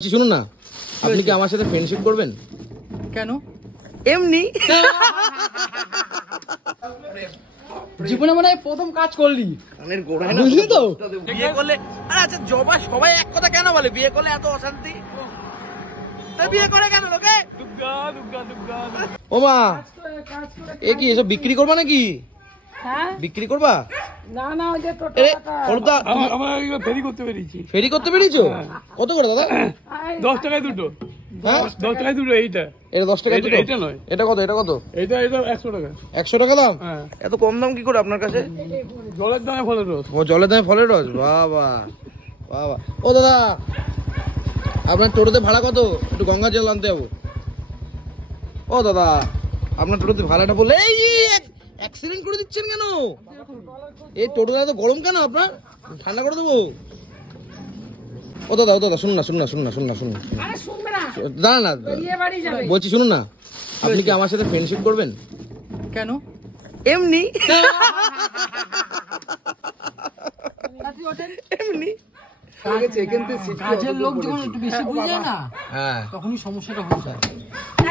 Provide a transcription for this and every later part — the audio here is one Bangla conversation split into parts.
শুনুন না, আপনি কি আমার সাথে ফ্রেন্ডশিপ করবেন? কেন? এমনি জীবনে মনে হয় প্রথম কাজ করলি, বুঝলি তো? বিয়ে করলে আচ্ছা জবা সবাই এক কথা কেন বলে বিয়ে করলে এত অশান্তি? বিয়ে করে কেন লোকে? ও মা, এ কি এসব বিক্রি করবা নাকি? বিক্রি করবা? না না, ওই যে ফেরি করতে পেরেছো? কত করে দাদা? 10 টাকায় দুটো। হ্যাঁ 10 টাকায় দুটো। এইটা 10 টাকা দুটো? এটা নয়। এটা কত? এটা কত? এটা 100 টাকা। 100 টাকা দাম? হ্যাঁ। এত কম দাম কি করে আপনার কাছে? জলের দামে ফলের রস। ও জলের দামে ফলের রস, বাবা বাবা। ও দাদা, আপনার টোটোতে ভাড়া কত? একটু গঙ্গা জল আনতে যাবো। ও দাদা, আপনার টোটোতে ভাড়াটা বলে এই অ্যাক্সিডেন্ট করে দিচ্ছেন কেন? এই টোটোটা এত গরম কেন আপনার? ঠান্ডা করে দেবো। ও দাদা, ও দাদা, শুনুন না দাঁড়া না, বলছি শুনুন না, আপনি কি আমার সাথে ফ্রেন্ডশিপ করবেন? কেন? এমনি এমনি কাজের লোক যখন একটু বেশি বুঝে না, হ্যাঁ তখনই সমস্যাটা হয়ে যায়।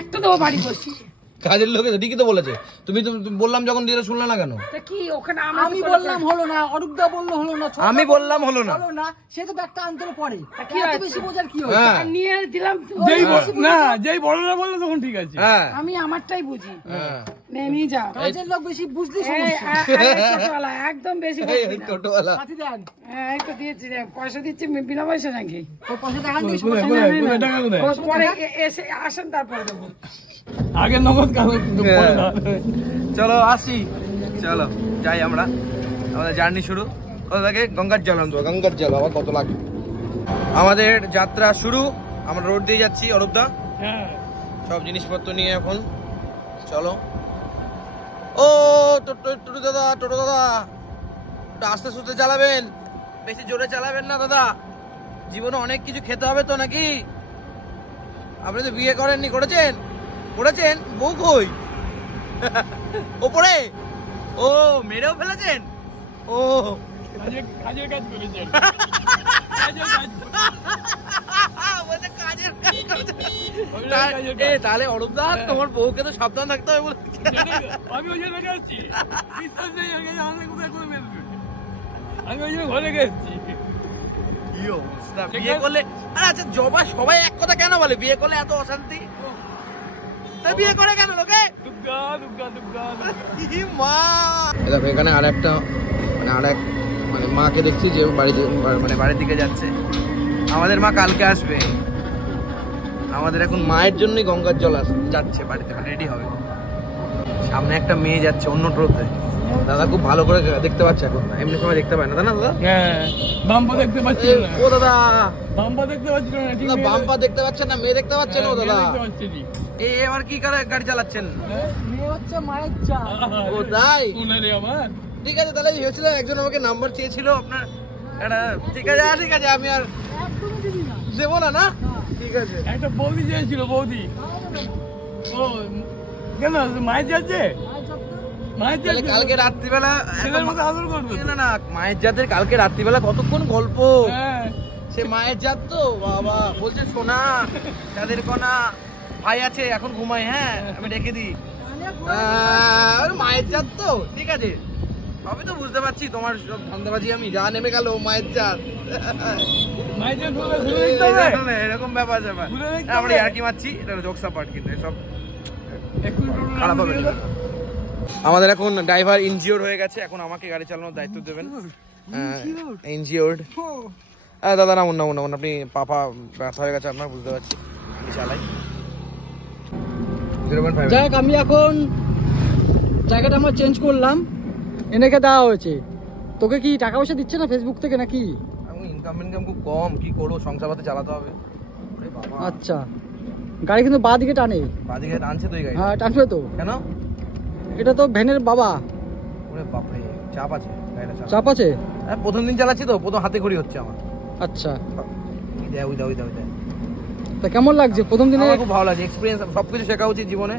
একটা দেবো বাড়ি বসছি। কাজের লোকে ঠিকই তো বলেছে। তুমি তো বললাম যখন দিয়ে শুনলে না কেন? কি ওখানে আমি বললাম হলো না, অরূপদা বললো হলো না, আমি বললাম হলো না, সে তো ব্যাগটা আনতে পরে এত বেশি বোঝার কি হ্যাঁ। হয়? নিয়ে দিলাম, যেই বড়রা বললো তখন ঠিক আছে। হ্যাঁ আমি আমারটাই বুঝি। হ্যাঁ, নিয়ে যাও। কাজের লোক বেশি বুঝলি টোটোওয়ালা একদম বেশি এই টোটোওয়ালা এই তো দিয়েছি রে, পয়সা দিচ্ছি বিনা পয়সা নাকি? পয়সা টাকা পরে এসে আসেন তারপরে দেবো। আগে নগদ কাগজ। চলো আসি, চলো যাই আমরা, আমাদের জার্নি শুরু। কত লাগে? গঙ্গার জল আনবো। গঙ্গার জল আবার কত লাগে? আমাদের যাত্রা শুরু, আমরা রোড দিয়ে যাচ্ছি অরূপদা, হ্যাঁ সব জিনিসপত্র নিয়ে। এখন চলো। ও টোটো দাদা, টোটো দাদা, একটু আস্তে সুস্তে চালাবেন, বেশি জোরে চালাবেন না দাদা। জীবনে অনেক কিছু খেতে হবে তো নাকি? আপনি তো বিয়ে করেননি, করেছেন? করেছেন? বউ কই? ওপরে? ও মেরেও ফেলেছেন? ও কাজের কাজ করেছেন। তাহলে অরূপদা, তোমার বউকে তো সাবধান থাকতে হবে বলে আমি ওই জন্য গেছি, বিশ্বাস নেই আমাকে কোথায় করে ফেলবে। আমি ওই জন্য ঘরে গেছি। কি অবস্থা বিয়ে করলে? আচ্ছা জবা সবাই এক কথা কেন বলে বিয়ে করলে এত অশান্তি? বিয়ে করে কেন লোকে? দেখো এখানে আরেকটা মানে মাকে দেখছি যে বাড়ির দিকে যাচ্ছে। আমাদের মা কালকে আসবে, আমাদের এখন মায়ের জন্যই গঙ্গার জল যাচ্ছে বাড়িতে, রেডি হবে। সামনে একটা মেয়ে যাচ্ছে অন্য টোটোতে, দাদা খুব ভালো করে দেখতে পাচ্ছে এখন, এমনি সময় দেখতে পায় না দাদা। হ্যাঁ বাম্পা দেখতে পাচ্ছি। ও দাদা, বাম্পা দেখতে পাচ্ছি না, বাম্পা দেখতে পাচ্ছেন না, মেয়ে দেখতে পাচ্ছেন? ও দাদা, এবার কি গাড়ি চালাচ্ছেন? মেয়ে হচ্ছে মায়ের চা। ও তাই? আমার ঠিক আছে, তাহলে হয়েছিল একজন আমাকে নাম্বার চেয়েছিল আপনার, ঠিক আছে আমি আর দেবো না। না ঠিক আছে, একটা বৌদি চেয়েছিল, বৌদি। ও কেন মায়ের যাচ্ছে? মায়ের যাচ্ছে কালকে রাত্রিবেলা ছেলের মতো আদর করবে না। মায়ের জাতের কালকে রাত্রিবেলা কতক্ষণ গল্প। হ্যাঁ সে মায়ের জাত তো, বাবা বলছে সোনা তাদের কোনা ভাই আছে, এখন ঘুমাই। হ্যাঁ আমি রেখে দিই, মায়ের জাত তো ঠিক আছে। আমি তো বুঝতে পারছি তোমার সব ধান্দাবাজি, আমি যা নেমে গেল মায়ের জাত। এরকম ব্যাপার আমরা ইয়ার্কি মারছি, এটা জোকসা পার্ট, কিন্তু এসব খারাপ হবে না। আমাদের এখন ড্রাইভার ইনজিওর হয়ে গেছে, এখন আমাকে গাড়ি চালানোর দায়িত্ব দেবেন। ইনজিওর্ড। দাদা নামুন, আপনি পাপা ব্যথা হয়ে গেছে আপনার, বুঝতে পারছি, আমি চালাই। যাক, আমি এখন জায়গাটা আমার চেঞ্জ করলাম, এনেকে দেওয়া হয়েছে। তোকে কি টাকা পয়সা দিচ্ছে না ফেসবুক থেকে নাকি? ইনকাম খুব কম, কি করবো, সংসার পাতে চালাতে হবে। আচ্ছা, গাড়ি কিন্তু বাঁ দিকে টানে। বাঁ দিকে টানছে তো এই গাড়ি? হ্যাঁ টানবে তো। কেন? এটা তো ভ্যানের বাবা। ওরে বাপরে, চাপ আছে গাড়িটা, চাপ আছে। হ্যাঁ প্রথম দিন চালাচ্ছি তো, প্রথম হাতে খড়ি হচ্ছে আমার। আচ্ছা, ওই দাও। তা কেমন লাগছে প্রথম দিনে? খুব ভালো লাগছে, এক্সপিরিয়েন্স। সবকিছু শেখা উচিত জীবনে,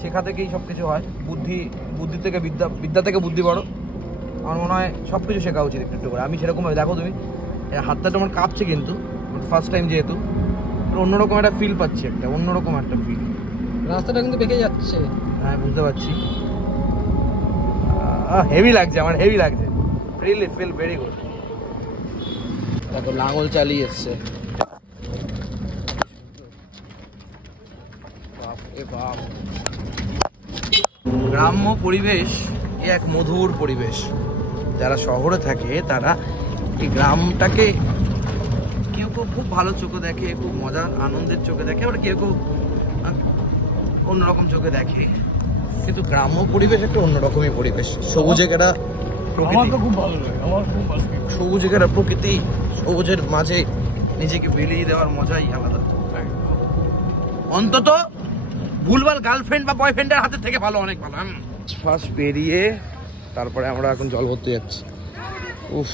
শেখা থেকেই সবকিছু হয়। বুদ্ধি থেকে বিদ্যা থেকে বুদ্ধি বড়। আমার মনে হয় সবকিছু শেখা উচিত একটু করে। আমি সেরকম ভাবে, দেখো তুমি হাতটা তোমার কাঁপছে, কিন্তু ফার্স্ট টাইম যেহেতু অন্যরকম একটা ফিল পাচ্ছি, একটা অন্যরকম একটা ফিল। রাস্তাটা কিন্তু বেঁকে যাচ্ছে। হ্যাঁ বুঝতে পারছি, হেভি লাগছে আমার, হেভি লাগছে, রিয়েলি ফিল ভেরি গুড। দেখো লাঙল চালিয়ে এসছে, বাপরে বাপ। গ্রাম্য পরিবেশ এ এক মধুর পরিবেশ। যারা শহরে থাকে তারা এই গ্রামটাকে কেউ কেউ খুব ভালো চোখে দেখে, খুব মজার আনন্দের চোখে দেখে, আবার কেউ কেউ অন্যরকম চোখে দেখে। কিন্তু গ্রাম্য পরিবেশ একটা অন্যরকমই পরিবেশ, সবুজে ঘেরা আমার তো খুব ভালো লাগে, আমার খুব ভালো লাগে। সবুজে ঘেরা প্রকৃতি, সবুজের মাঝে নিজেকে বিলিয়ে দেওয়ার মজাই আলাদা। অন্তত ভুলভাল গার্লফ্রেন্ড বা বয়ফ্রেন্ডের হাতে থেকে ভালো, অনেক ভালো। ফার্স্ট পেরিয়ে তারপরে আমরা এখন জল ভরতে যাচ্ছি। উফ,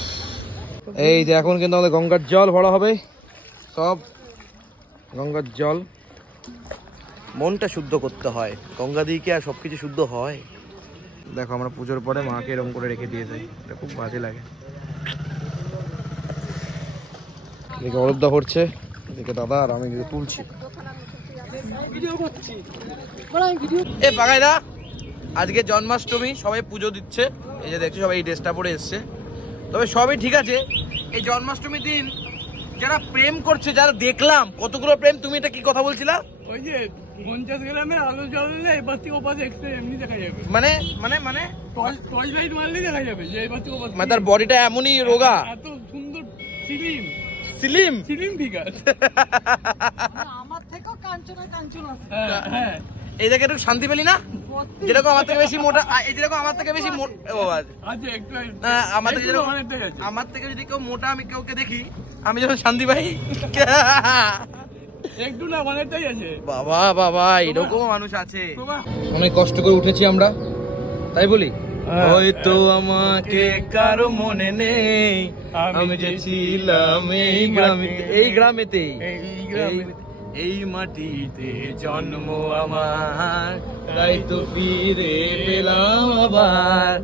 এই যে এখন কিন্তু আমাদের গঙ্গার জল ভরা হবে, সব গঙ্গার জল। মনটা শুদ্ধ করতে হয়, গঙ্গা দিয়ে কি আর সবকিছু শুদ্ধ হয়? দেখো আমরা পুজোর পরে মাকে এরকম করে রেখে দিয়ে যাই, এটা খুব বাজে লাগে। এদিকে অরূপদা ভরছে, এদিকে দাদা আর আমি তুলছি। এ পাগাইদা, আজকে জন্মাষ্টমী, সবাই পুজো দিচ্ছে, এই যে দেখছো সবাই এই ড্রেসটা পরে এসছে। তবে সবই ঠিক আছে, এই জন্মাষ্টমীর দিন যারা প্রেম করছে, যারা দেখলাম কতগুলো প্রেম, তুমি এটা কি কথা বলছিলা? ওই যে 50 গ্রামে আলো জ্বাললে এবার থেকে ওপাশে এক্সট্রা এমনি দেখা যাবে, মানে মানে মানে টর্চ লাইট মারলে দেখা যাবে যে এবার থেকে ওপাশে। মানে তার বডিটা এমনই রোগা, এত সুন্দর স্লিম স্লিম স্লিম ফিগার। আমার থেকেও কাঞ্চনা কাঞ্চন আছে। হ্যাঁ হ্যাঁ, এই জায়গায় একটু শান্তি পেলি না? যেরকম আমার থেকে বেশি মোটা, এই যেরকম আমার থেকে বেশি মোটা, ও আছে একটু না, আমার থেকে যেরকম, অনেকটাই আছে। আমার থেকে যদি কেউ মোটা আমি কাউকে দেখি, আমি যখন শান্তি পাই। একটু না, অনেকটাই আছে। বাবা বাবা, এরকম মানুষ আছে। তোমার অনেক কষ্ট করে উঠেছি আমরা, তাই বলি। হ্যাঁ। হয়তো আমাকে কারো মনে নেই, আমি যে ছিলাম এই গ্রামেতে, এই গ্রামেতেই, এই গ্রামে এই মাটিতে জন্ম আমার, তাই তো ফিরে পেলাম আবার।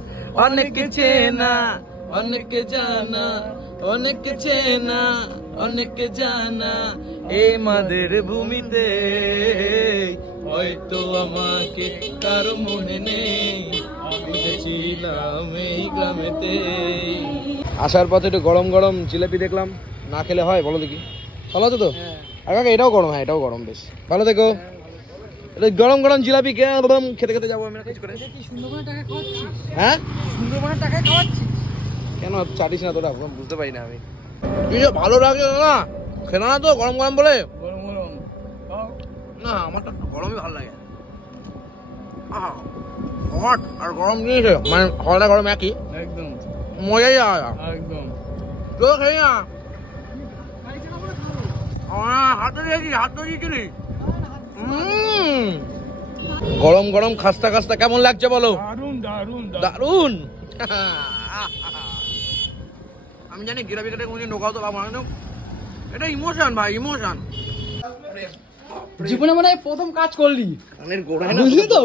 অনেকে চেনা, অনেকে জানা, অনেকে চেনা, অনেকে জানা, এই মাদের ভূমিতে হয়তো আমাকে কারো মনে নেই, আমি যে ছিলাম এই গ্রামেতে। আসার পথে একটু গরম গরম জিলাপি দেখলাম, না খেলে হয় বলো দেখি? ভালো আছে তো? আর কাকা এটাও গরম, হ্যাঁ এটাও গরম, বেশ ভালো থেকো। এটা গরম গরম জিলাপি একদম খেতে খেতে যাবো আমরা কিছু করে। কি সুন্দরবনের টাকা খাওয়াচ্ছি? হ্যাঁ সুন্দরবনের টাকায় খাওয়াচ্ছি? কেন চাটিস না তোরা, বুঝতে পারি না আমি। তুই যে ভালো লাগে না, খেলা না তো গরম গরম বলে? গরম গরম খাও। না আমার তো গরমই ভালো লাগে। হট আর গরম জিনিস মানে হট আর গরম একই, একদম মজাই আলাদা। একদম। তো খেয়ে না, হাতে দিয়েছি, হাত তো দিয়েছিলি। গরম গরম খাস্তা খাস্তা কেমন লাগছে বলো? দারুন দারুন দারুন। আমি জানি জিলাপি কাটে কোনদিন ঢোকাও তো বাবা, এটা ইমোশন ভাই, ইমোশন। জীবনে মনে হয় প্রথম কাজ করলি, কানের গোড়ায় বুঝলি তো?